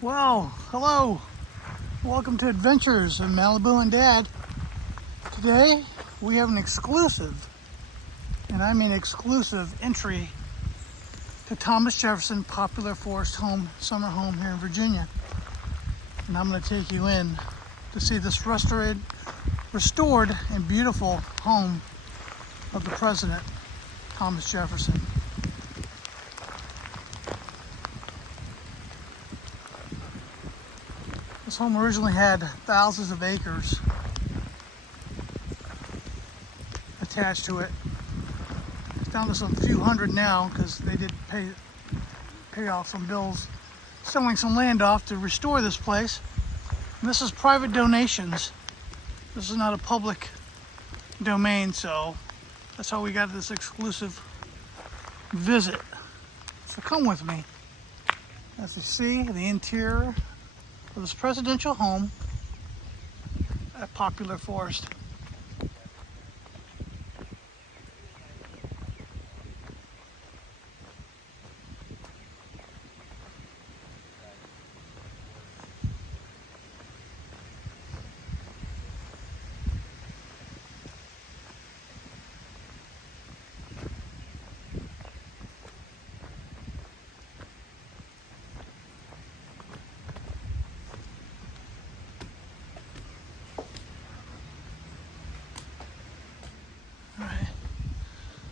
Well, hello. Welcome to Adventures in Malibu and Dad. Today we have an exclusive, and I mean exclusive, entry to Thomas Jefferson Poplar Forrest summer home here in Virginia. And I'm going to take you in to see this restored and beautiful home of the President, Thomas Jefferson. This home originally had thousands of acres attached to it. It's down to some few hundred now because they did pay off some bills selling some land off to restore this place. And this is private donations. This is not a public domain, so that's how we got this exclusive visit. So come with me. As you see, the interior of this presidential home at Poplar Forrest.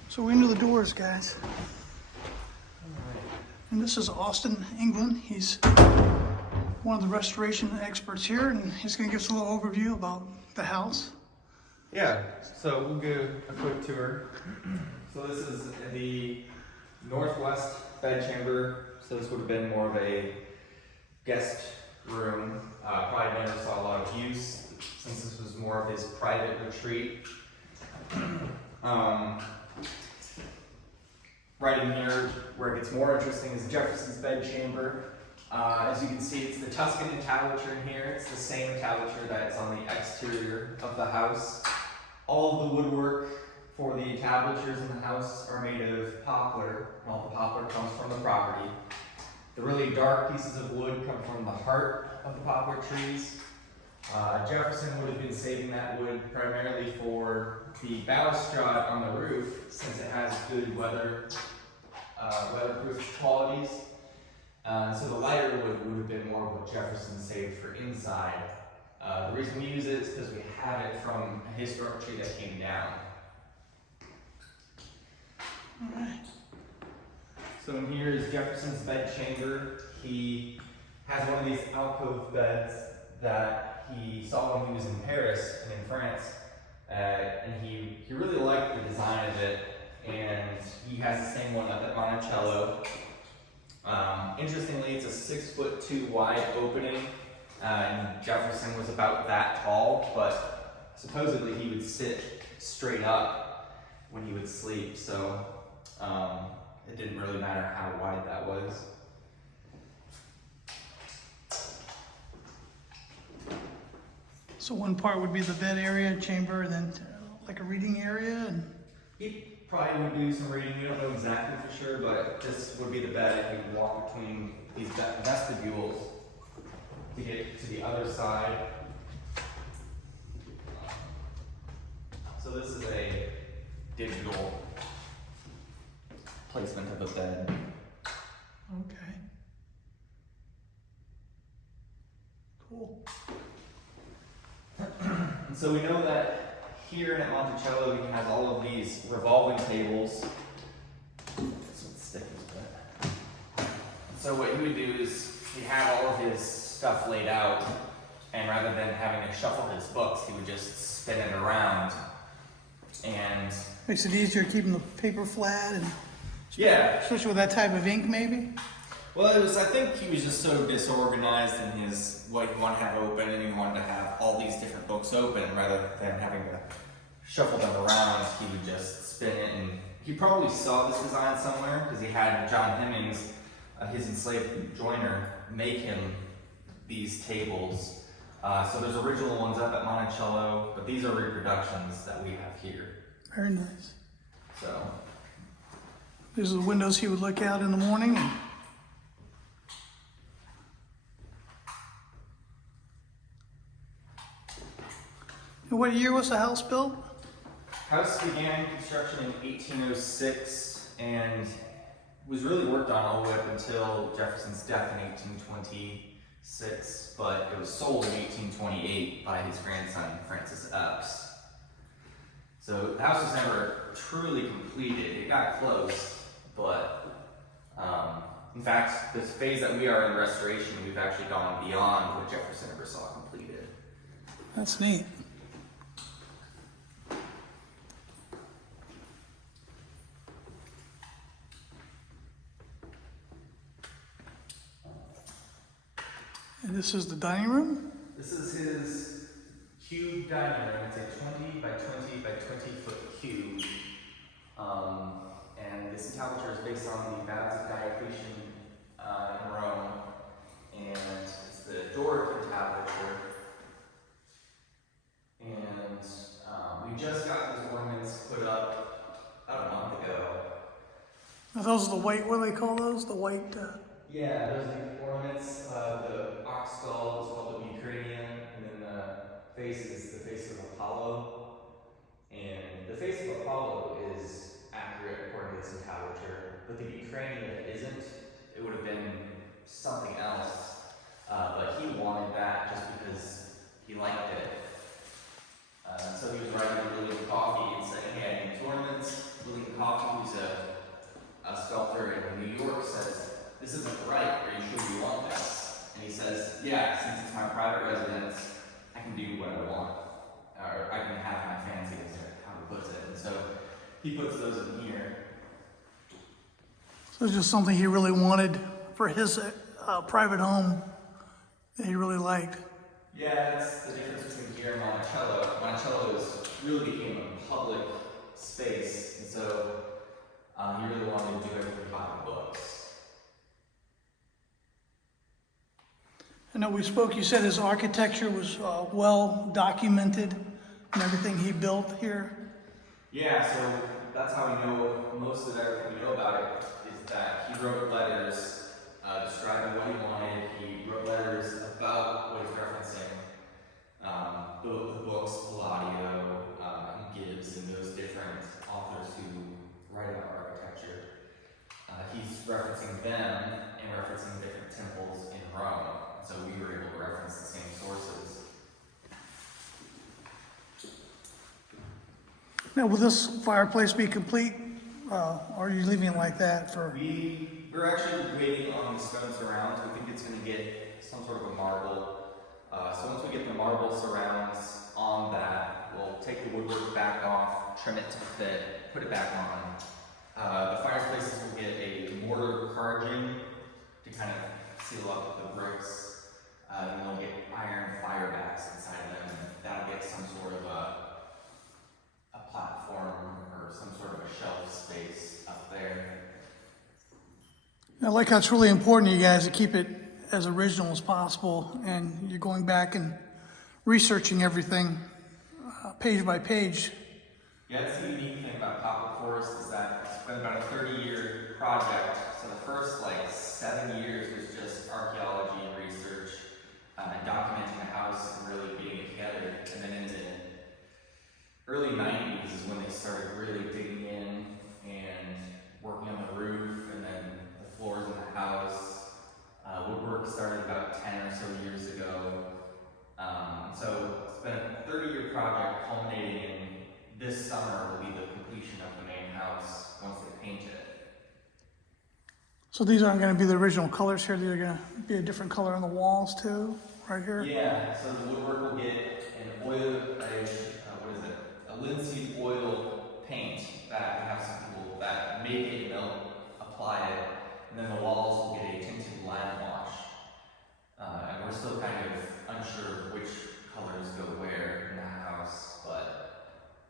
So we're into the doors, guys. And this is Austin, England. He's one of the restoration experts here, and he's going to give us a little overview about the house. Yeah, so we'll give a quick tour. So this is the northwest bedchamber. So this would have been more of a guest room. Probably never saw a lot of use since this was more of his private retreat. Right in here, where it gets more interesting, is Jefferson's bedchamber. As you can see, it's the Tuscan entablature in here. It's the same entablature that's on the exterior of the house. All of the woodwork for the entablatures in the house are made of poplar, and all the poplar comes from the property. The really dark pieces of wood come from the heart of the poplar trees. Jefferson would have been saving that wood primarily for the balustrade on the roof, since it has good weatherproof qualities. So the lighter wood would have been more of what Jefferson saved for inside. The reason we use it is because we have it from a historic tree that came down. All right. So in here is Jefferson's bedchamber. He has one of these alcove beds that he saw when he was in Paris and in France, and he really liked the design of it, and he has the same one up at Monticello. Interestingly, it's a 6'2" wide opening, and Jefferson was about that tall, but supposedly he would sit straight up when he would sleep, so it didn't really matter how wide that was. So one part would be the bed area, chamber, and then like a reading area. And he probably would do some reading. We don't know exactly for sure, but this would be the bed. He would walk between these vestibules to get to the other side. So this is a digital placement of the bed. okay. Cool. And so we know that here at Monticello he has all of these revolving tables. So what he would do is he had all of his stuff laid out, and rather than having to shuffle his books, he would just spin it around. And Makes it easier keeping the paper flat, and yeah, especially with that type of ink, maybe. well, I think he was just so disorganized in his what he wanted to have open, and he wanted to have all these different books open rather than having to shuffle them around. He would just spin it, and he probably saw this design somewhere because he had John Hemmings, his enslaved joiner, make him these tables. So there's original ones up at Monticello, but these are reproductions that we have here. Very nice. So these are the windows he would look out in the morning. And And what year was the house built? House began construction in 1806 and was really worked on all the way up until Jefferson's death in 1826, but it was sold in 1828 by his grandson, Francis Epps. So the house was never truly completed. It got close, but in fact, this phase that we are in restoration, we've actually gone beyond what Jefferson ever saw completed. That's neat. And this is the dining room? This is his cube dining room. It's a 20 by 20 by 20 foot cube. And this entablature is based on the Baths of Diocletian in Rome. And it's the Doric entablature. And we just got those ornaments put up about a month ago. Are those the white, what do they call those? The white... Yeah, those are the ornaments. The ox skull is called the Ukrainian, and then the face is the face of Apollo. And the face of Apollo is accurate according to this entablature, but the Ukrainian, if it isn't, it would have been something else. But he wanted that just because he liked it. So he was writing to William Coffey and saying, hey, I need these ornaments. William Coffey, who's a sculptor in New York, says, this isn't right, are you sure you want this? And he says, yeah, since it's my private residence, I can do what I want. Or I can have my fancy, is how he puts it. And so he puts those in here. So it's just something he really wanted for his private home that he really liked. Yeah, that's the difference between here and Monticello. Monticello really became a public space, and so he really wanted to do everything by the books. I know we spoke, you said his architecture was well documented and everything he built here. Yeah, so that's how we know most of everything we know about it, is that he wrote letters describing what he wanted. He wrote letters about what he's referencing. The books, Palladio, and Gibbs, and those different authors who write about architecture. He's referencing them and referencing different temples in Rome. So we were able to reference the same sources. Now, will this fireplace be complete, or are you leaving it like that for? We're actually waiting on the stone surrounds. We think it's going to get some sort of a marble. So once we get the marble surrounds on that, we'll take the woodwork back off, trim it to fit, put it back on. The fireplaces will get a mortar carging to kind of seal up the bricks. And they'll get iron fire backs inside of them, and that'll get some sort of a platform or some sort of a shelf space up there. I like how it's really important to you guys to keep it as original as possible, and you're going back and researching everything page by page. Yeah, that's the unique thing about Poplar Forrest, is that it's been about a 30-year project. So the first 7 years was just archaeology and research, and documenting the house and really getting it together. And then in the early 90s is when they started really digging in and working on the roof and then the floors in the house. Woodwork started about 10 or so years ago. So it's been a 30-year project culminating in this summer will be the completion of the main house once they paint it. So these aren't going to be the original colors here, they're going to be a different color on the walls too, right here? Yeah, so the woodwork will get an a linseed oil paint that we have some people that make it and they'll apply it, and then the walls will get a tinted lime wash. And we're still kind of unsure which colors go where in the house, but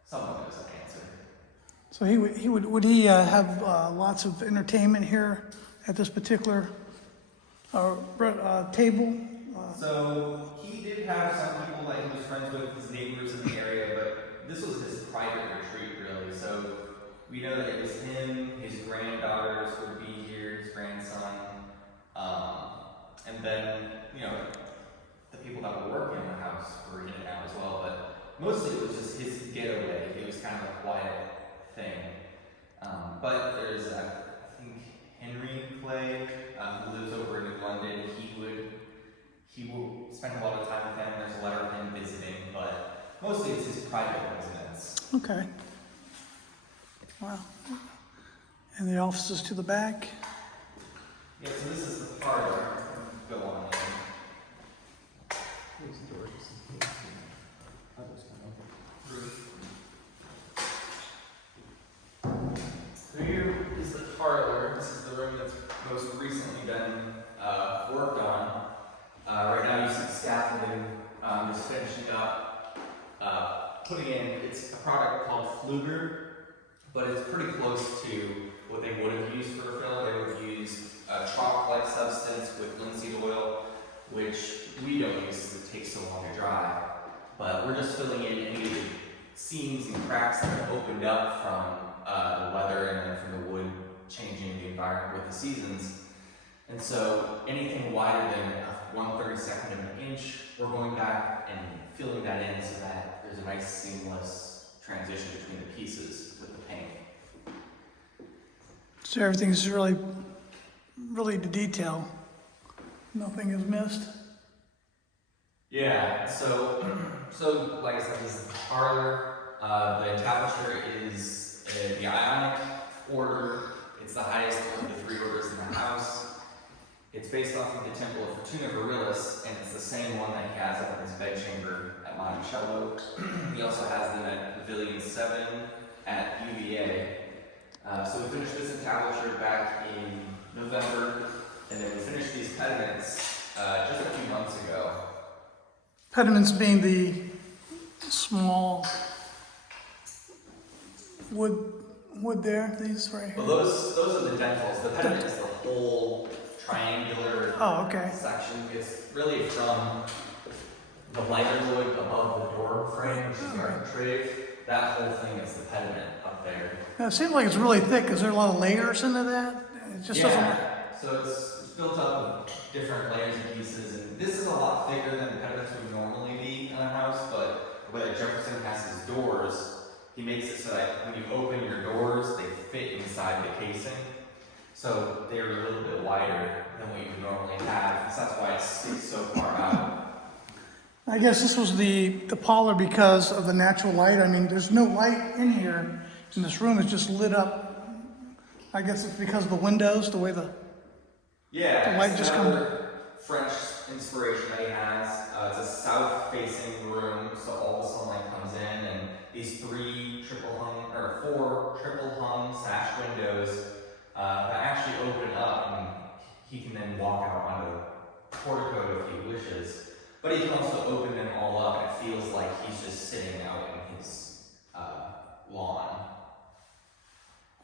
someone knows that answer. So would he have lots of entertainment here at this particular table? So he did have some people that he was friends with, his neighbors in the area, but this was his private retreat really. So we know that it was him, his granddaughters would be here, his grandson, and then, the people that were working in the house were in and out as well, but mostly it was just his getaway. It was kind of a quiet thing. But there's, I think, Henry Clay, who lives over in London. He will spend a lot of time with him. There's a letter of him visiting, but mostly it's his private residence. Okay. Wow. And the offices to the back. Yeah, so this is the parlor. Go on in. So here is the parlor. This is the room that's most recently been worked on. Right now you see the scaffolding, just finishing up, putting in, it's a product called Fluger, but it's pretty close to what they would have used for a fill. They would have used a chalk-like substance with linseed oil, which we don't use because it takes so long to dry. But we're just filling in any of the seams and cracks that have opened up from the weather and then from the wood changing the environment with the seasons. And so anything wider than 1/32 of an inch, we're going back and filling that in so that there's a nice seamless transition between the pieces with the paint. So everything's really to detail. Nothing is missed. Yeah, so like I said, this is the parlor. The entablature is the Ionic order. It's the highest of the 3 orders in the house. It's based off of the temple of Fortuna Virilis, and it's the same one that he has up in his bedchamber at Monticello. He also has them at Pavilion 7 at UVA. So we finished this entablature back in November, and then we finished these pediments just a few months ago. Pediments being the small wood there, these right here. Well, those are the dentals. The pediment is the whole triangular section. It's really from the lighter wood above the door frame, which is our architrave. That whole thing is the pediment up there. Now, it seems like it's really thick. Is there a lot of layers into that? It just doesn't. So it's built up of different layers and pieces, and this is a lot thicker than pediments would normally be in a house. But the way that Jefferson has his doors, he makes it so that when you open your doors, they fit inside the casing. So they're a little bit wider than what you would normally have. So that's why it sticks so far out. I guess this was the parlor because of the natural light. I mean, there's no light in here, and this room is just lit up. I guess it's because of the windows, the way the light just comes. French inspiration that he has. It's a south-facing room, so all the sunlight comes in, and these 4 triple hung sash windows that actually open up, and he can then walk out onto the portico if he wishes. But he can also open them all up, and it feels like he's just sitting out in his lawn.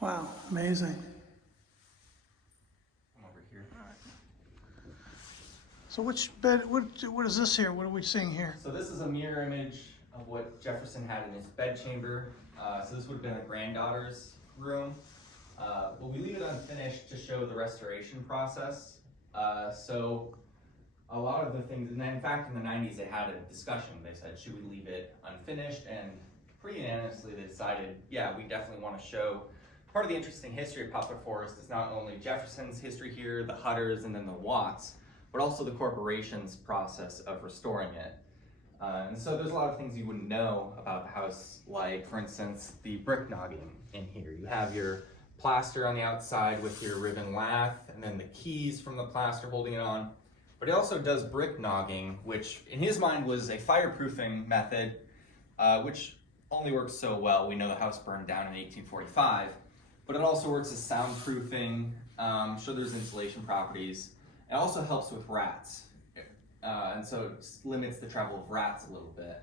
Wow, amazing. I'm over here. So which bed, what is this here? What are we seeing here? So this is a mirror image of what Jefferson had in his bedchamber. So this would have been a granddaughter's room. But we leave it unfinished to show the restoration process. So a lot of the things, and in fact in the 90s they had a discussion. They said, should we leave it unfinished? And pretty unanimously they decided, yeah, we definitely want to show. Part of the interesting history of Poplar Forrest is not only Jefferson's history here, the Hutters, and then the Watts, but also the corporation's process of restoring it. And so there's a lot of things you wouldn't know about the house, like, for instance, the brick nogging in here. You have your plaster on the outside with your ribbon lath, and then the keys from the plaster holding it on. But it also does brick nogging, which in his mind was a fireproofing method, which only works so well. We know the house burned down in 1845, but it also works as soundproofing, so there's insulation properties. It also helps with rats. And so it limits the travel of rats a little bit.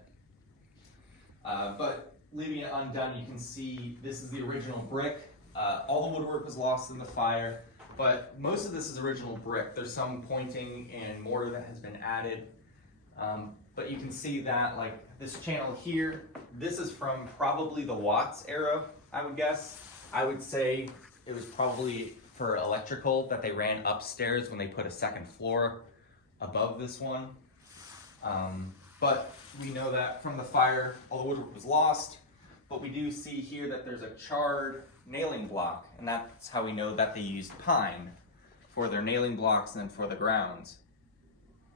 But leaving it undone, you can see this is the original brick. All the woodwork was lost in the fire, but most of this is original brick. There's some pointing and mortar that has been added. But you can see that, like, this channel here, this is from probably the Watts era, I would guess. I would say it was probably for electrical that they ran upstairs when they put a second floor above this one. but we know that from the fire, all the woodwork was lost. But we do see here that there's a charred nailing block, and that's how we know that they used pine for their nailing blocks and then for the grounds.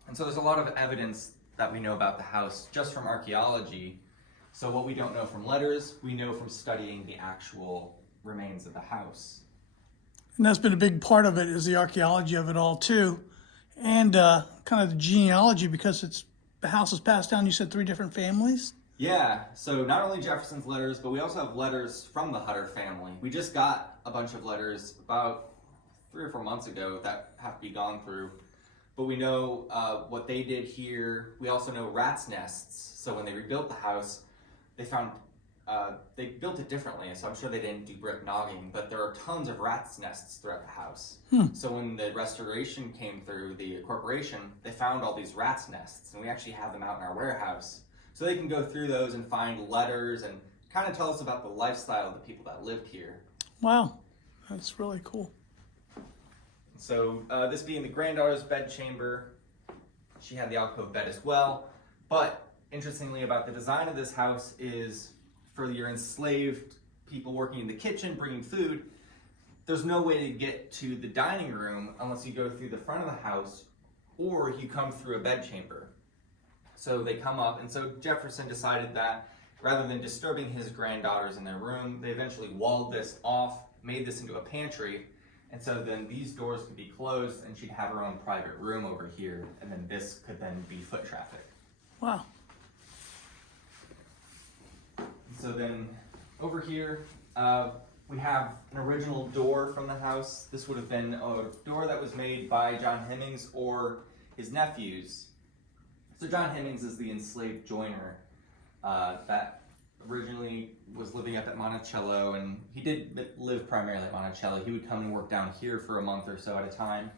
And so there's a lot of evidence that we know about the house just from archaeology. So what we don't know from letters, we know from studying the actual remains of the house. And that's been a big part of it, is the archaeology of it all too, and kind of the genealogy, because the house is passed down. You said 3 different families. Yeah, so not only Jefferson's letters, but we also have letters from the Hutter family. We just got a bunch of letters about 3 or 4 months ago that have to be gone through. But we know what they did here. We also know rats' nests. So when they rebuilt the house, they found they built it differently. So I'm sure they didn't do brick nogging, but there are tons of rats' nests throughout the house. So when the restoration came through, the corporation, they found all these rats' nests, and we actually have them out in our warehouse. So they can go through those and find letters and kind of tell us about the lifestyle of the people that lived here. Wow, that's really cool. So this being the granddaughter's bedchamber, she had the alcove bed as well. But interestingly about the design of this house is for your enslaved people working in the kitchen, bringing food, there's no way to get to the dining room unless you go through the front of the house or you come through a bedchamber. So they come up, and so Jefferson decided that rather than disturbing his granddaughters in their room, they eventually walled this off, made this into a pantry, and so then these doors could be closed and she'd have her own private room over here, and then this could then be foot traffic. Wow. So then over here, we have an original door from the house. This would have been a door that was made by John Hemmings or his nephews. So John Hemmings is the enslaved joiner that originally was living up at Monticello, and he did live primarily at Monticello. He would come and work down here for a month or so at a time.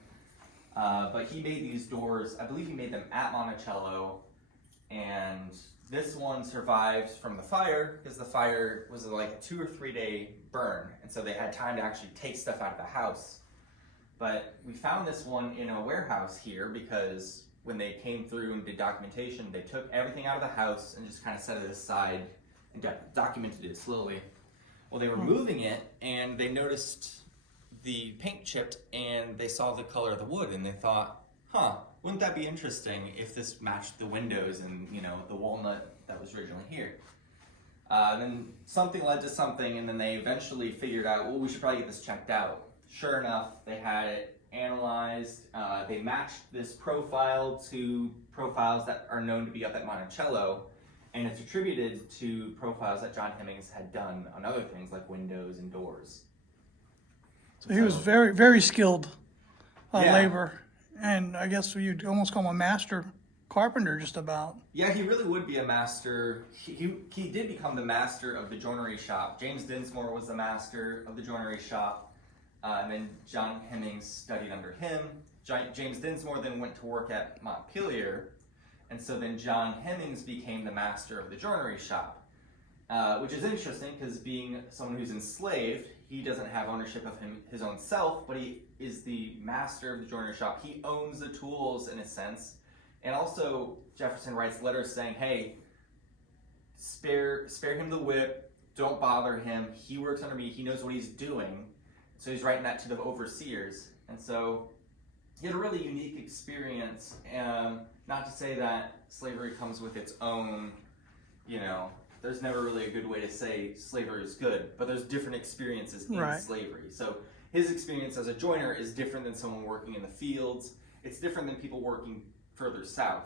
But he made these doors, I believe he made them at Monticello, and this one survived from the fire because the fire was like a 2 or 3 day burn, and so they had time to actually take stuff out of the house. But we found this one in a warehouse here because when they came through and did documentation, they took everything out of the house and just kind of set it aside and documented it slowly. Well, they were moving it and they noticed the paint chipped and they saw the color of the wood and they thought, wouldn't that be interesting if this matched the windows and, you know, the walnut that was originally here. Then something led to something, and then they eventually figured out, well, we should probably get this checked out. Sure enough, they had it analyzed. They matched this profile to profiles that are known to be up at Monticello, and it's attributed to profiles that John Hemmings had done on other things like windows and doors. So he was very, very skilled Yeah. labor, and I guess you'd almost call him a master carpenter, just about. Yeah, he really would be a master. He did become the master of the joinery shop. James Dinsmore was the master of the joinery shop. And then John Hemmings studied under him. James Dinsmore then went to work at Montpelier, and so then John Hemmings became the master of the joinery shop, which is interesting because being someone who's enslaved, he doesn't have ownership of his own self, but he is the master of the joinery shop. He owns the tools in a sense, and also Jefferson writes letters saying, hey, spare him the whip, don't bother him, he works under me, he knows what he's doing. So he's writing that to the overseers. And so he had a really unique experience. Not to say that slavery comes with its own, there's never really a good way to say slavery is good, but there's different experiences in slavery. So his experience as a joiner is different than someone working in the fields. It's different than people working further south.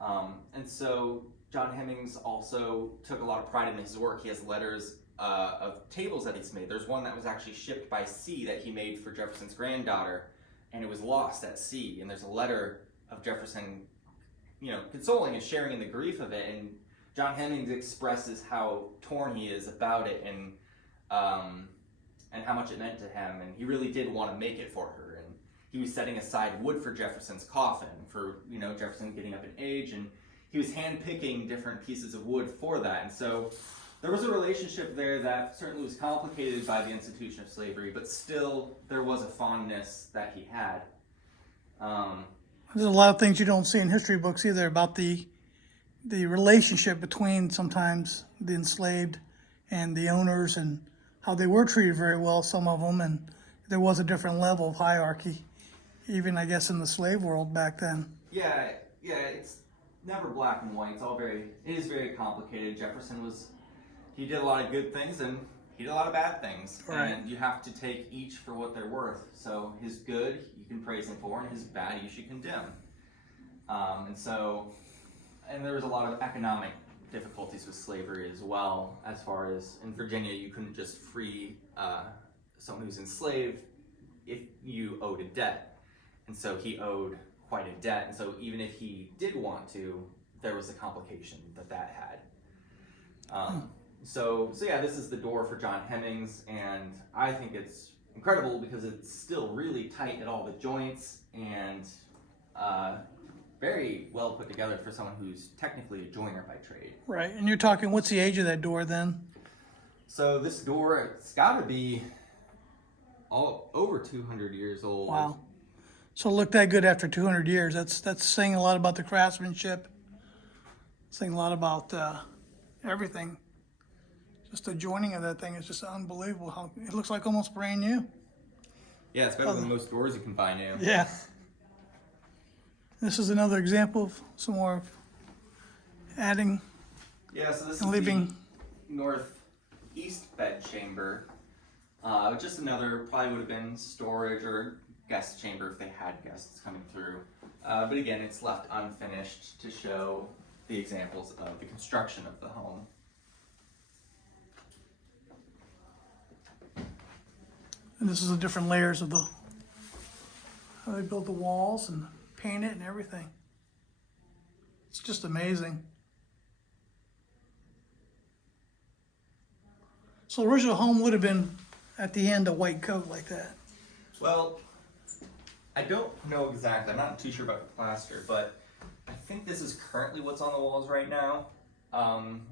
And so John Hemmings also took a lot of pride in his work. He has letters of tables that he's made. There's one that was actually shipped by sea that he made for Jefferson's granddaughter, and it was lost at sea. And there's a letter of Jefferson, consoling and sharing in the grief of it. And John Hemmings expresses how torn he is about it and how much it meant to him. And he really did want to make it for her. And he was setting aside wood for Jefferson's coffin for, Jefferson getting up in age. And he was hand-picking different pieces of wood for that. And so there was a relationship there that certainly was complicated by the institution of slavery, but still there was a fondness that he had. There's a lot of things you don't see in history books either about the the relationship between sometimes the enslaved and the owners, and how they were treated very well, some of them, and there was a different level of hierarchy, even I guess in the slave world back then. Yeah, it's never black and white. It is very complicated. He did a lot of good things and he did a lot of bad things. Right. And you have to take each for what they're worth. So his good, you can praise him for, and his bad, you should condemn. And there was a lot of economic difficulties with slavery as well. As far as in Virginia, you couldn't just free someone who's enslaved if you owed a debt. And so he owed quite a debt. And so even if he did want to, there was a complication that had. So yeah, this is the door for John Hemmings, and I think it's incredible because it's still really tight at all the joints and very well put together for someone who's technically a joiner by trade. Right, and you're talking, what's the age of that door then? So this door, it's got to be all over 200 years old. Wow. So it looked that good after 200 years. That's saying a lot about the craftsmanship. Saying a lot about everything. Just the joining of that thing is just unbelievable. How it looks like almost brand new. Yeah, it's better than most doors you can buy new. Yeah. This is another example of some more adding. Yeah, so this and is leaving. the northeast bedchamber. Just another, probably would have been storage or guest chamber if they had guests coming through. But again, it's left unfinished to show the examples of the construction of the home. And this is the different layers of how they built the walls and paint it and everything. It's just amazing. So the original home would have been at the end a white coat like that. Well, I don't know exactly. I'm not too sure about the plaster, but I think this is currently what's on the walls right now.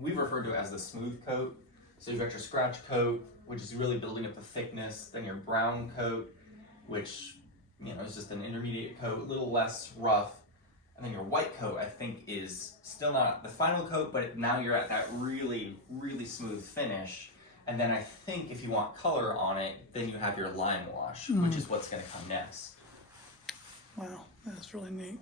We refer to it as the smooth coat. So you've got your scratch coat, which is really building up the thickness, then your brown coat, which is just an intermediate coat, a little less rough, and then your white coat, I think, is still not the final coat, but now you're at that really, really smooth finish. And then I think if you want color on it, then you have your lime wash, which is what's going to come next. Wow, that's really neat.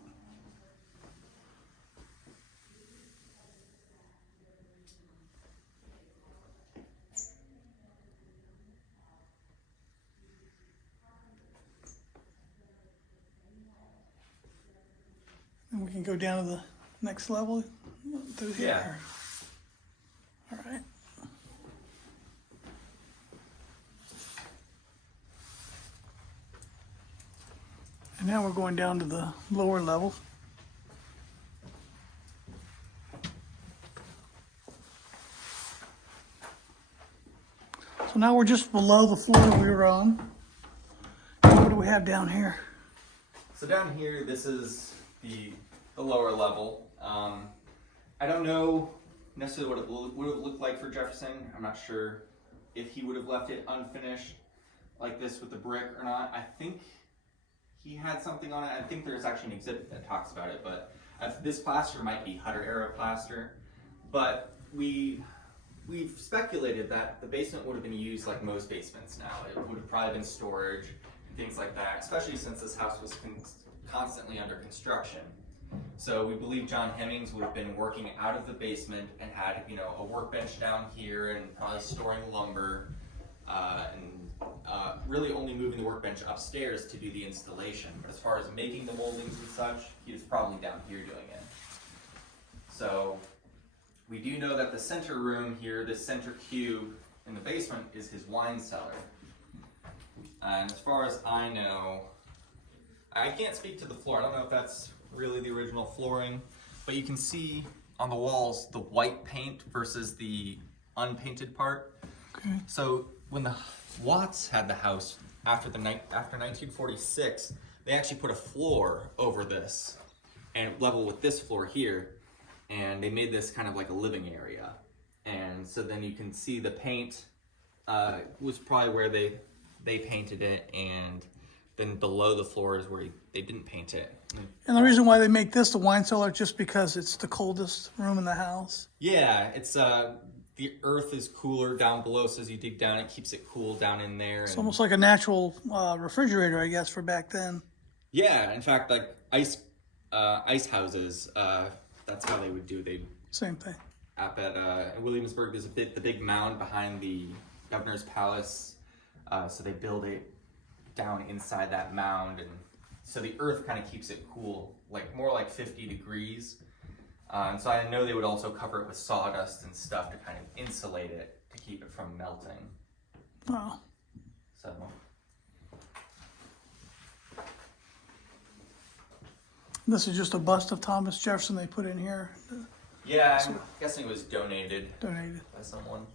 And we can go down to the next level through here. Yeah. All right. And now we're going down to the lower level. So now we're just below the floor we were on. And what do we have down here? So down here, this is the lower level. I don't know necessarily what it would have looked like for Jefferson. I'm not sure if he would have left it unfinished like this with the brick or not. I think he had something on it. I think there's actually an exhibit that talks about it, but this plaster might be Hutter era plaster. But we've speculated that the basement would have been used like most basements now. It would have probably been storage and things like that, especially since this house was constantly under construction. So we believe John Hemmings would have been working out of the basement and had a workbench down here and probably storing lumber and really only moving the workbench upstairs to do the installation. But as far as making the moldings and such, he was probably down here doing it. So we do know that the center room here, this center cube in the basement, is his wine cellar. And as far as I know, I can't speak to the floor. I don't know if that's really the original flooring, but you can see on the walls the white paint versus the unpainted part. Okay. So when the Watts had the house after 1946, they actually put a floor over this and level with this floor here, and they made this kind of like a living area. And so then you can see the paint was probably where they painted it, and Then below the floor is where they didn't paint it. And the reason why they make this the wine cellar is just because it's the coldest room in the house. Yeah, it's the earth is cooler down below, so as you dig down, it keeps it cool down in there. It's almost like a natural refrigerator, I guess, for back then. Yeah, in fact, like ice houses, that's how they would do. They Same thing. up at Williamsburg. There's the big mound behind the governor's palace, so they build it down inside that mound, and so the earth kind of keeps it cool, like more like 50 degrees. And so I know they would also cover it with sawdust and stuff to kind of insulate it to keep it from melting. Wow. So. This is just a bust of Thomas Jefferson they put in here. Yeah, I'm guessing it was donated Donated. by someone.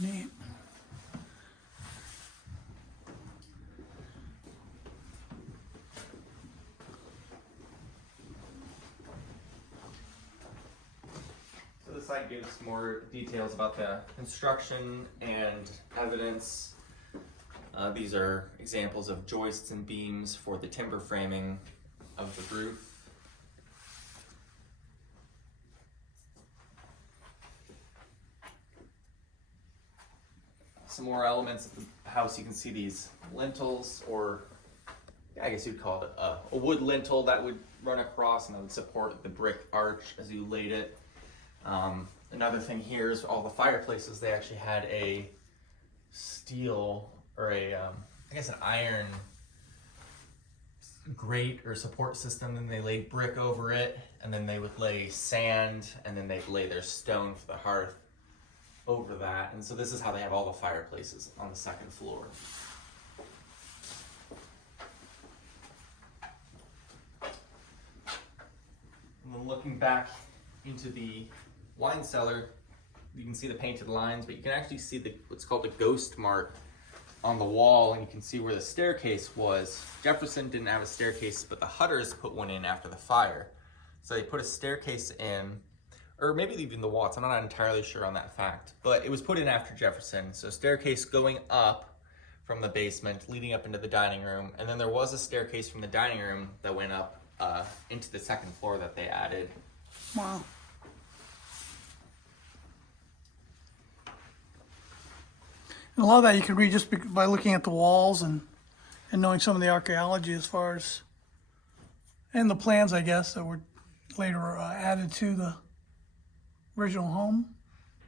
Neat. So the site gives more details about the construction and evidence. These are examples of joists and beams for the timber framing of the roof. Some more elements of the house. You can see these lintels, or I guess you'd call it a wood lintel that would run across and that would support the brick arch as you laid it. Another thing here is all the fireplaces. They actually had a steel or I guess an iron grate or support system, and they laid brick over it, and then they would lay sand, and then they'd lay their stone for the hearth over that. And so this is how they have all the fireplaces on the second floor. And then looking back into the wine cellar, you can see the painted lines, but you can actually see what's called the ghost mark on the wall, and you can see where the staircase was. Jefferson didn't have a staircase, but the Hutters put one in after the fire. So they put a staircase in, or maybe even the Watts, I'm not entirely sure on that fact, but it was put in after Jefferson. So staircase going up from the basement, leading up into the dining room, and then there was a staircase from the dining room that went up into the second floor that they added. Wow. And a lot of that you can read just by looking at the walls and knowing some of the archaeology as far as, and the plans, I guess, that were later added to the original home.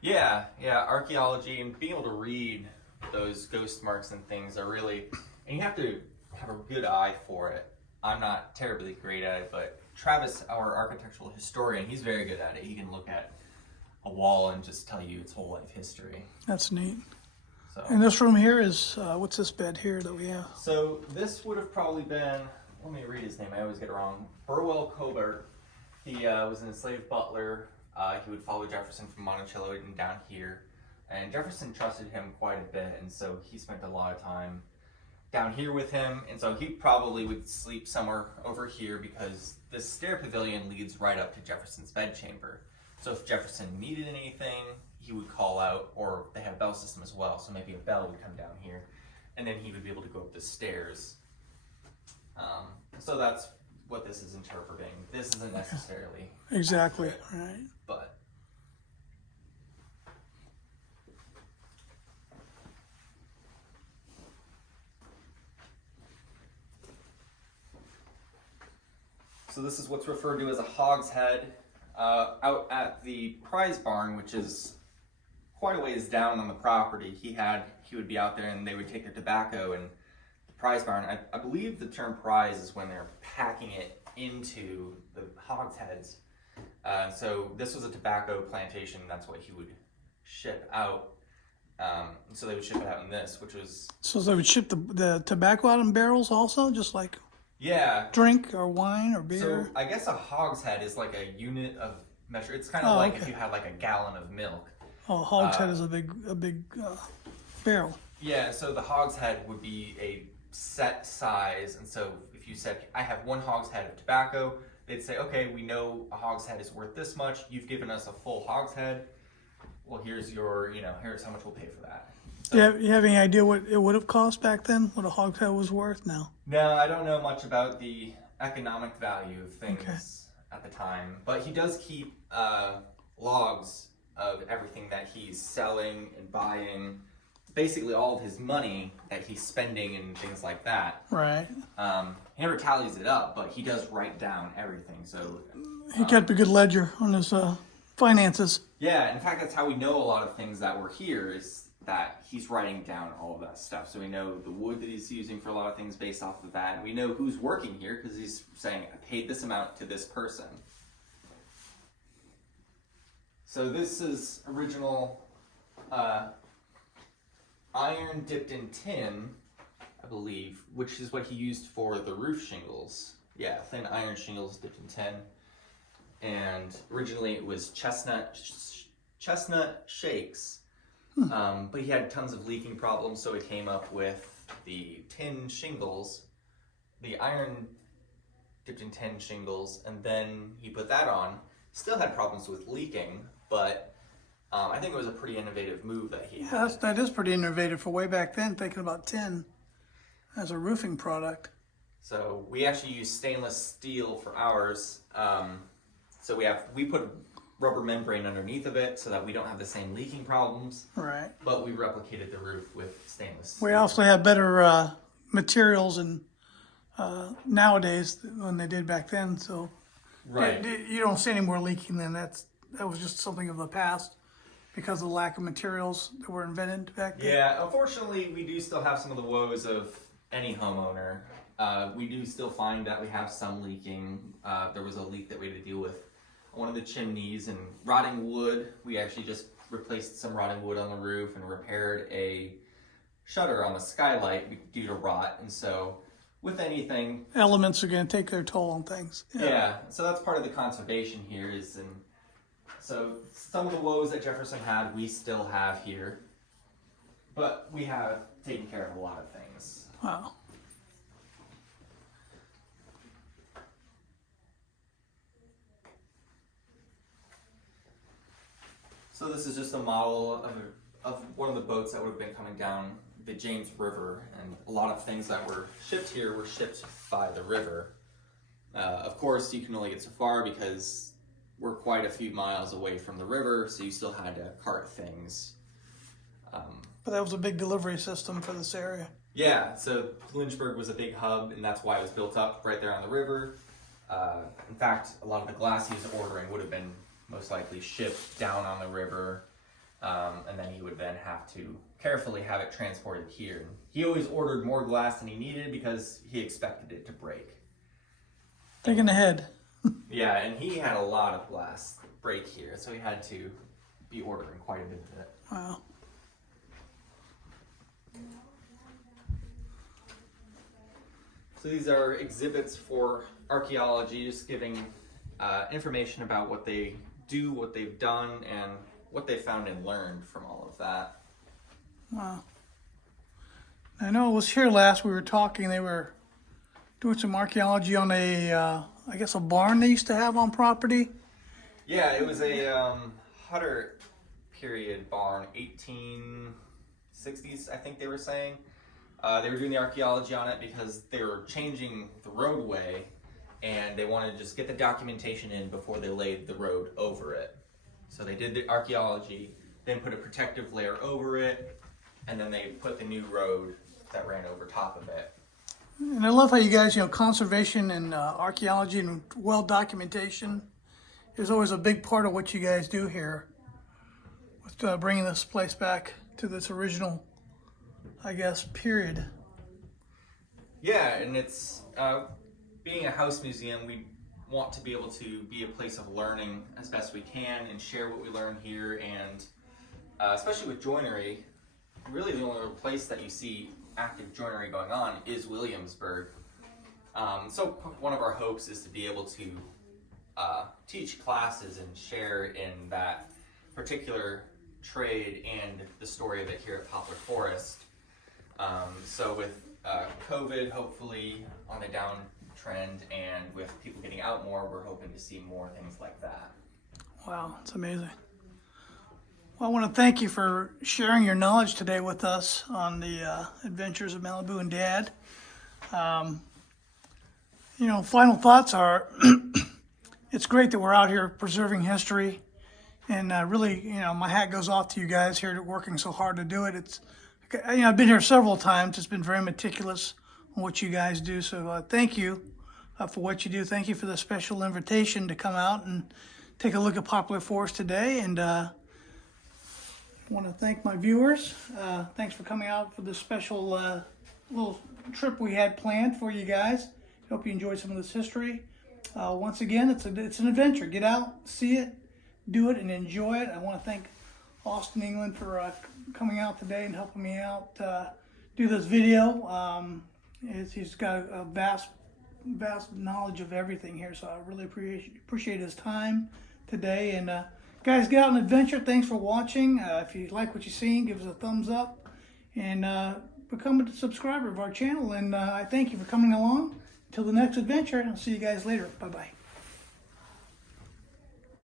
Yeah, archaeology and being able to read those ghost marks and things are really, and you have to have a good eye for it. I'm not terribly great at it, but Travis, our architectural historian, he's very good at it. He can look at a wall and just tell you its whole life history. That's neat. So. And this room here is, what's this bed here that we have? So this would have probably been, let me read his name, I always get it wrong, Burwell Cobart. He was an enslaved butler. He would follow Jefferson from Monticello and down here. And Jefferson trusted him quite a bit, and so he spent a lot of time down here with him. And so he probably would sleep somewhere over here because this stair pavilion leads right up to Jefferson's bedchamber. So if Jefferson needed anything, he would call out, or they have a bell system as well, so maybe a bell would come down here, and then he would be able to go up the stairs. So that's what this is interpreting. This isn't necessarily Exactly, accurate, right. but so this is what's referred to as a hogshead. Out at the prize barn, which is quite a ways down on the property, he would be out there and they would take their tobacco, and the prize barn, I believe the term prize is when they're packing it into the hogsheads. So this was a tobacco plantation, that's what he would ship out. So they would ship it out in this, which was... So they would ship the tobacco out in barrels also, just like Yeah. drink or wine or beer? So I guess a hogshead is like a unit of measure. It's kind of like okay. if you had like a gallon of milk. Oh, hogshead is a big barrel. Yeah, so the hogshead would be a set size, and so if you said, I have one hogshead of tobacco, they'd say, okay, we know a hogshead is worth this much. You've given us a full hogshead. Well, here's your, here's how much we'll pay for that. So, You have any idea what it would have cost back then? What a hogshead was worth now? no, I don't know much about the economic value of things Okay. at the time, but he does keep logs of everything that he's selling and buying, basically all of his money that he's spending and things like that. Right. He never tallies it up, but he does write down everything. So He kept a good ledger on his finances. yeah, in fact, that's how we know a lot of things that were here is that he's writing down all of that stuff. So we know the wood that he's using for a lot of things based off of that. And we know who's working here because he's saying, I paid this amount to this person. So this is original iron dipped in tin, I believe, which is what he used for the roof shingles. Yeah, thin iron shingles dipped in tin. And originally it was chestnut shakes. But he had tons of leaking problems, so he came up with the tin shingles, the iron dipped in tin shingles, and then he put that on. Still had problems with leaking, but I think it was a pretty innovative move that he had. Yeah, that is pretty innovative for way back then, thinking about tin as a roofing product. So we actually use stainless steel for ours. So we put rubber membrane underneath of it so that we don't have the same leaking problems. Right. But we replicated the roof with stainless steel. We also have better materials and nowadays than they did back then. So Right. you don't see any more leaking then. That was just something of the past because of the lack of materials that were invented back then. Yeah, unfortunately, we do still have some of the woes of any homeowner. We do still find that we have some leaking. There was a leak that we had to deal with on one of the chimneys, and rotting wood. We actually just replaced some rotting wood on the roof and repaired a shutter on the skylight due to rot. And so with anything, Elements are going to take their toll on things. yeah, so that's part of the conservation here is, and so some of the woes that Jefferson had, we still have here, but we have taken care of a lot of things. Wow. So this is just a model of one of the boats that would have been coming down the James River, and a lot of things that were shipped here were shipped by the river. Of course, you can only get so far because we're quite a few miles away from the river, so you still had to cart things. But that was a big delivery system for this area. Yeah, so Lynchburg was a big hub, and that's why it was built up right there on the river. In fact, a lot of the glass he was ordering would have been most likely shipped down on the river, and then he would then have to carefully have it transported here. He always ordered more glass than he needed because he expected it to break. Thinking ahead. Yeah, and he had a lot of glass break here, so he had to be ordering quite a bit of it. Wow. So these are exhibits for archaeology, just giving information about what they do, what they've done, and what they found and learned from all of that. Wow. I know it was here last we were talking. They were doing some archaeology on I guess a barn they used to have on property. Yeah, it was a Hutter period barn, 1860s, I think they were saying. They were doing the archaeology on it because they were changing the roadway, and they wanted to just get the documentation in before they laid the road over it. So they did the archaeology, then put a protective layer over it, and then they put the new road that ran over top of it. And I love how you guys, conservation and archaeology and well documentation is always a big part of what you guys do here with bringing this place back to this original, I guess, period. Yeah, and it's being a house museum, we want to be able to be a place of learning as best we can and share what we learn here, and especially with joinery, really the only place that you see active joinery going on is Williamsburg. So one of our hopes is to be able to teach classes and share in that particular trade and the story of it here at Poplar Forrest. So with COVID hopefully on a trend, and with people getting out more, we're hoping to see more things like that. Wow, it's amazing. Well, I want to thank you for sharing your knowledge today with us on the adventures of Malibu and Dad. Final thoughts are, it's great that we're out here preserving history, and really, my hat goes off to you guys here working so hard to do it. I've been here several times. It's been very meticulous on what you guys do. So thank you for what you do. Thank you for the special invitation to come out and take a look at Poplar Forrest today. And I want to thank my viewers. Thanks for coming out for this special little trip we had planned for you guys. Hope you enjoyed some of this history. Once again, it's an adventure. Get out, see it, do it, and enjoy it. I want to thank Austin, England, for coming out today and helping me out do this video. He's got a vast knowledge of everything here, so I really appreciate his time today. And guys, get out on an adventure. Thanks for watching. If you like what you've seen, give us a thumbs up and become a subscriber of our channel. And I thank you for coming along. Until the next adventure, I'll see you guys later. Bye-bye.